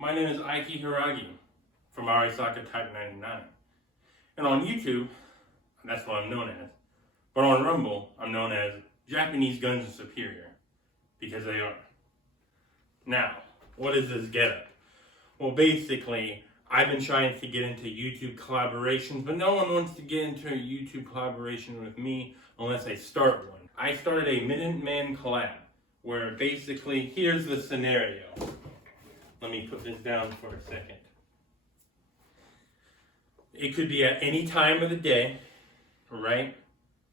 My name is Aiki Hiragi from Arisaka Type 99. And on YouTube, that's what I'm known as. But on Rumble, I'm known as Japanese Guns are Superior, because they are. Now, what is this getup? Well, basically, I've been trying to get into YouTube collaborations, but no one wants to get into a YouTube collaboration with me unless I start one. I started a Minuteman collab, where basically, here's the scenario. Let me put this down for a second. It could be at any time of the day, right?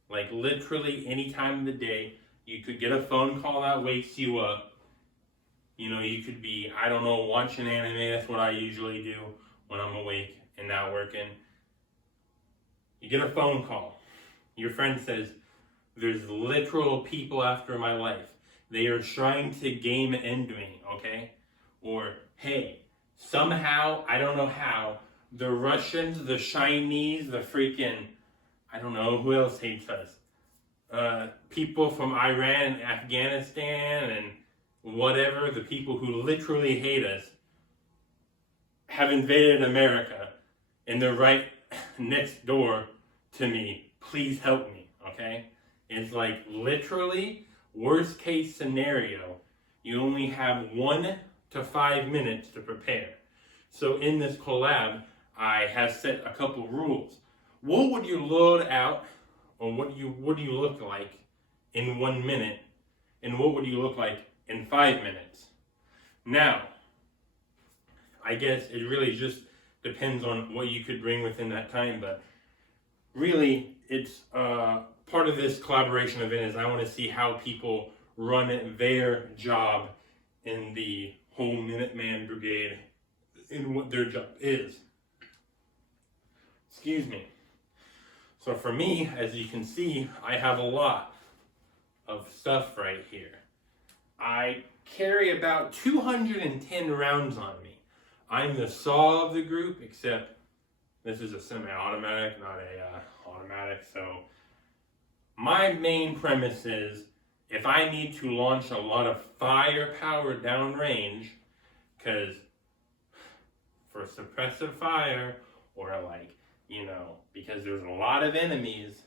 Like literally any time of the day. You could get a phone call that wakes you up. You know, you could be, I don't know, watching anime. That's what I usually do when I'm awake and not working. You get a phone call. Your friend says, there's literal people after my life. They are trying to game end me, okay? Or, hey, somehow, I don't know how, the Russians, the Chinese, the freaking, I don't know, who else hates us? People from Iran and Afghanistan and whatever, the people who literally hate us, have invaded America and they're right next door to me. Please help me, okay? It's like literally, worst case scenario, you only have 1 to 5 minutes to prepare. So in this collab, I have set a couple rules. What would you load out, or what do you look like in 1 minute, and what would you look like in 5 minutes? Now, I guess it really just depends on what you could bring within that time, but really, it's part of this collaboration event is I want to see how people run their job in the whole Minuteman Brigade and what their job is. Excuse me. So for me, as you can see, I have a lot of stuff right here. I carry about 210 rounds on me. I'm the saw of the group, except this is a semi-automatic, not a automatic. So my main premise is, if I need to launch a lot of firepower downrange, because for suppressive fire, or like, you know, because there's a lot of enemies,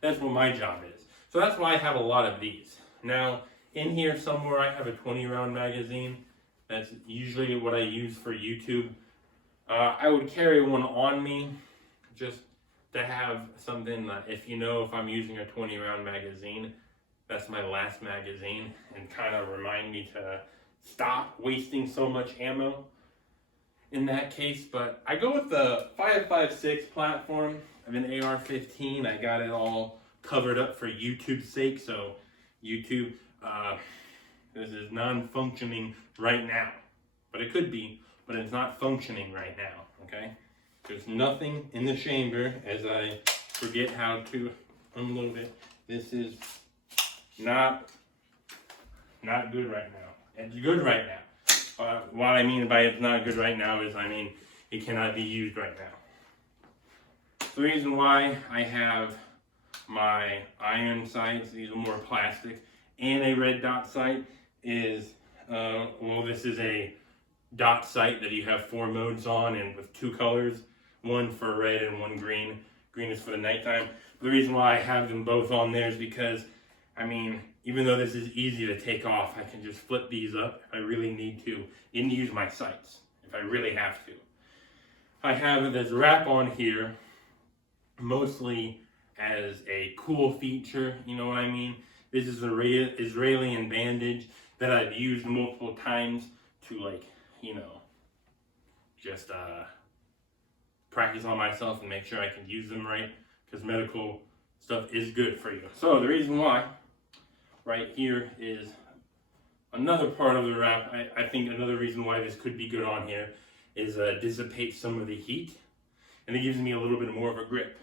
that's what my job is. So that's why I have a lot of these. Now, in here somewhere I have a 20 round magazine. That's usually what I use for YouTube. I would carry one on me just to have something that if I'm using a 20 round magazine, that's my last magazine, and kind of remind me to stop wasting so much ammo in that case. But I go with the 5.56 platform of an AR-15. I got it all covered up for YouTube's sake. So YouTube, this is non-functioning right now, but it could be, but it's not functioning right now, okay? There's nothing in the chamber as I forget how to unload it. This is not good right now. It's good right now. What I mean by it's not good right now is, it cannot be used right now. The reason why I have my iron sights, these are more plastic, and a red dot sight is, this is a dot sight that you have 4 modes on, and with 2 colors, one for red and one green. Green is for the nighttime. The reason why I have them both on there is because, even though this is easy to take off, I can just flip these up if I really need to, and use my sights if I really have to. I have this wrap on here, mostly as a cool feature, you know what I mean? This is an Israeli bandage that I've used multiple times to just practice on myself and make sure I can use them right, because medical stuff is good for you. So the reason why, right here is another part of the wrap. I think another reason why this could be good on here is dissipate some of the heat, and it gives me a little bit more of a grip.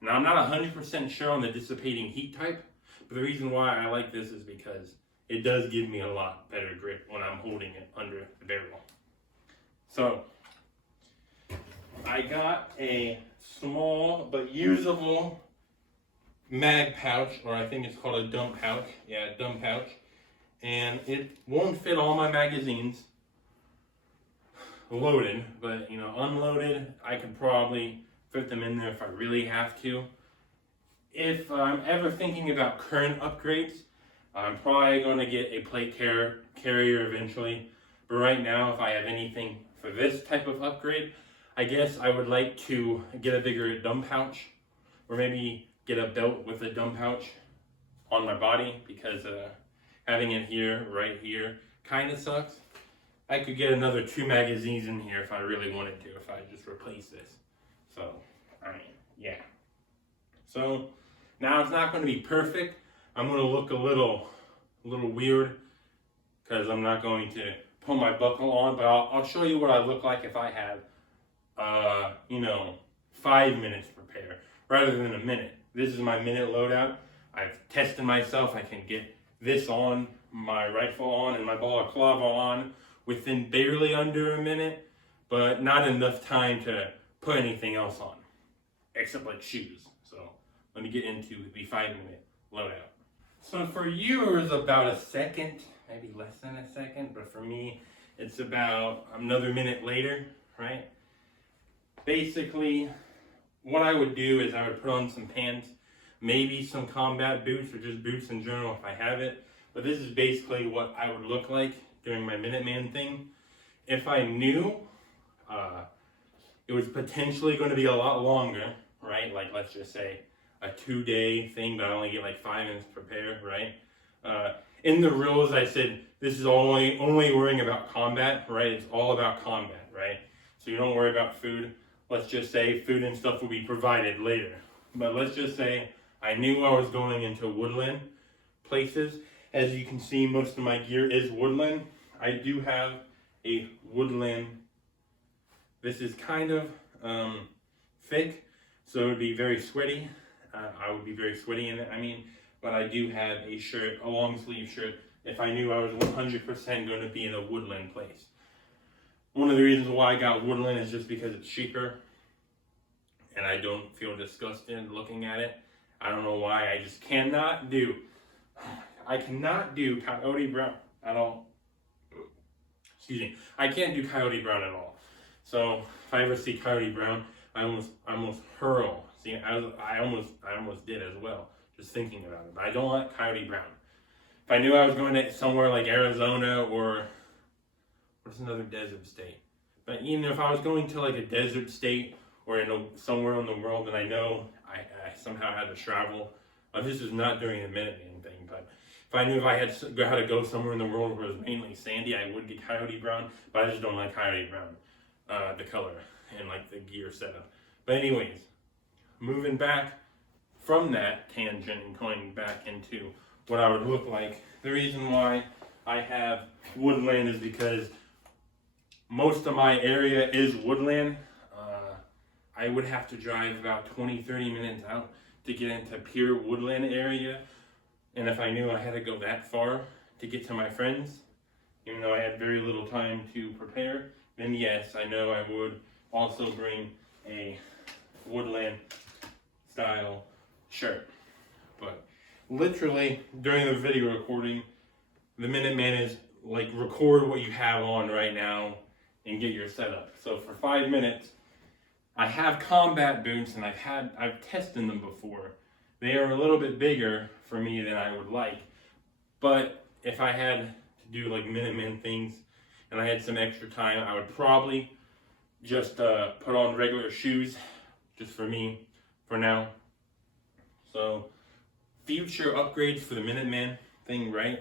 Now I'm not 100% sure on the dissipating heat type, but the reason why I like this is because it does give me a lot better grip when I'm holding it under the barrel. So I got a small but usable mag pouch, or I think it's called a dump pouch. Yeah, dump pouch. And it won't fit all my magazines, loaded, but you know, unloaded, I could probably fit them in there if I really have to. If I'm ever thinking about current upgrades, I'm probably going to get a plate carrier eventually. But right now, if I have anything for this type of upgrade, I guess I would like to get a bigger dump pouch, or maybe get a belt with a dump pouch on my body, because having it here, right here, kind of sucks. I could get another 2 magazines in here if I really wanted to, if I just replace this. So, I mean, yeah. So, now it's not going to be perfect. I'm going to look a little weird, because I'm not going to put my buckle on, but I'll show you what I look like if I have, 5 minutes to prepare, rather than a minute. This is my minute loadout. I've tested myself. I can get this on, my rifle on, and my balaclava on within barely under a minute, but not enough time to put anything else on, except like shoes. So let me get into the 5-minute loadout. So for you, it's about a second, maybe less than a second, but for me, it's about another minute later, right? Basically, what I would do is I would put on some pants, maybe some combat boots, or just boots in general if I have it. But this is basically what I would look like during my Minuteman thing. If I knew it was potentially going to be a lot longer, right? Like, let's just say a 2-day thing, but I only get like 5 minutes to prepare, right? In the rules, I said this is only worrying about combat, right? It's all about combat, right? So you don't worry about food. Let's just say food and stuff will be provided later. But let's just say I knew I was going into woodland places. As you can see, most of my gear is woodland. I do have a woodland. This is kind of thick, so it would be very sweaty. I would be very sweaty in it, but I do have a shirt, a long sleeve shirt, if I knew I was 100% going to be in a woodland place. One of the reasons why I got woodland is just because it's cheaper, and I don't feel disgusted looking at it. I don't know why, I just cannot do coyote brown at all. Excuse me, I can't do coyote brown at all. So if I ever see coyote brown, I almost hurl. See, I almost did as well, just thinking about it. But I don't like coyote brown. If I knew I was going to somewhere like Arizona, or what's another desert state? But if I was going to like a desert state, or somewhere in the world, and I know I somehow had to travel. This is not during the Minuteman thing, but if I knew if I had to go somewhere in the world where it was mainly sandy, I would get coyote brown. But I just don't like coyote brown, the color and like the gear setup. But anyways, moving back from that tangent and going back into what I would look like. The reason why I have woodland is because most of my area is woodland. I would have to drive about 20-30 minutes out to get into pure woodland area. And if I knew I had to go that far to get to my friends, even though I had very little time to prepare, then yes, I know I would also bring a woodland style shirt. But literally during the video recording, the Minuteman is like, record what you have on right now and get your setup. So for 5 minutes, I have combat boots, and I've tested them before. They are a little bit bigger for me than I would like, but if I had to do like Minuteman things and I had some extra time, I would probably just put on regular shoes, just for me, for now. So future upgrades for the Minuteman thing, right?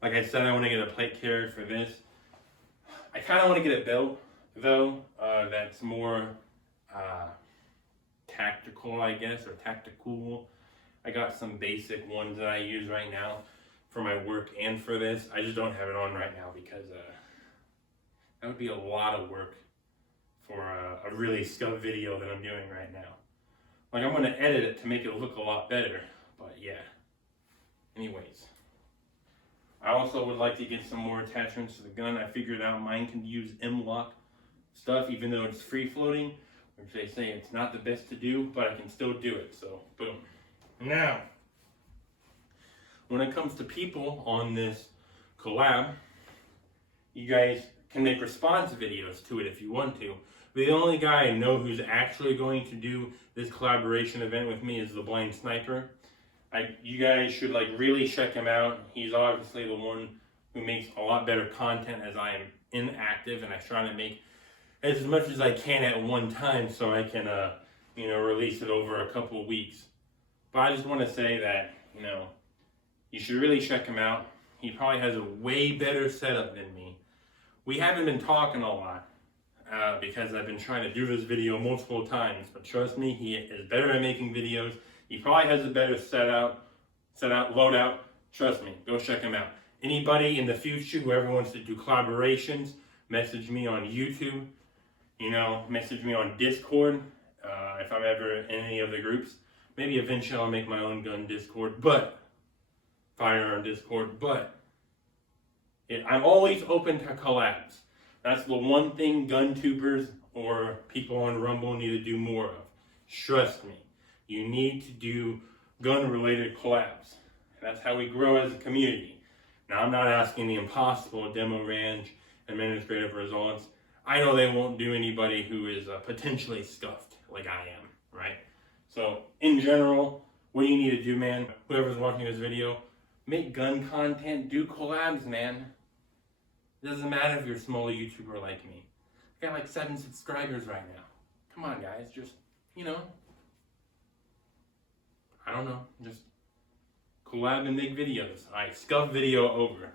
Like I said, I want to get a plate carrier for this. I kind of want to get a belt though, that's more tactical, I guess, or tactical. I got some basic ones that I use right now for my work and for this. I just don't have it on right now because that would be a lot of work for a really scuffed video that I'm doing right now. Like, I'm going to edit it to make it look a lot better, but yeah. Anyways, I also would like to get some more attachments to the gun. I figured out mine can use M-lock stuff, even though it's free floating, which they say it's not the best to do, but I can still do it, so boom. Now, when it comes to people on this collab, you guys can make response videos to it if you want to. But the only guy I know who's actually going to do this collaboration event with me is TheBlindSniper. You guys should like really check him out. He's obviously the one who makes a lot better content, as I am inactive and I try to make as much as I can at one time so I can release it over a couple of weeks. But I just want to say that, you should really check him out. He probably has a way better setup than me. We haven't been talking a lot because I've been trying to do this video multiple times, but trust me, he is better at making videos. He probably has a better loadout. Trust me, go check him out. Anybody in the future, whoever wants to do collaborations, message me on YouTube, message me on Discord if I'm ever in any of the groups. Maybe eventually I'll make my own gun Discord, firearm Discord, but I'm always open to collabs. That's the one thing gun tubers or people on Rumble need to do more of. Trust me, you need to do gun-related collabs. That's how we grow as a community. Now, I'm not asking the impossible demo range administrative results. I know they won't do anybody who is potentially scuffed like I am, right? So, in general, what do you need to do, man? Whoever's watching this video, make gun content, do collabs, man. It doesn't matter if you're a small YouTuber like me. I got like 7 subscribers right now. Come on, guys, just, I don't know, just collab and make videos. Alright, scuff video over.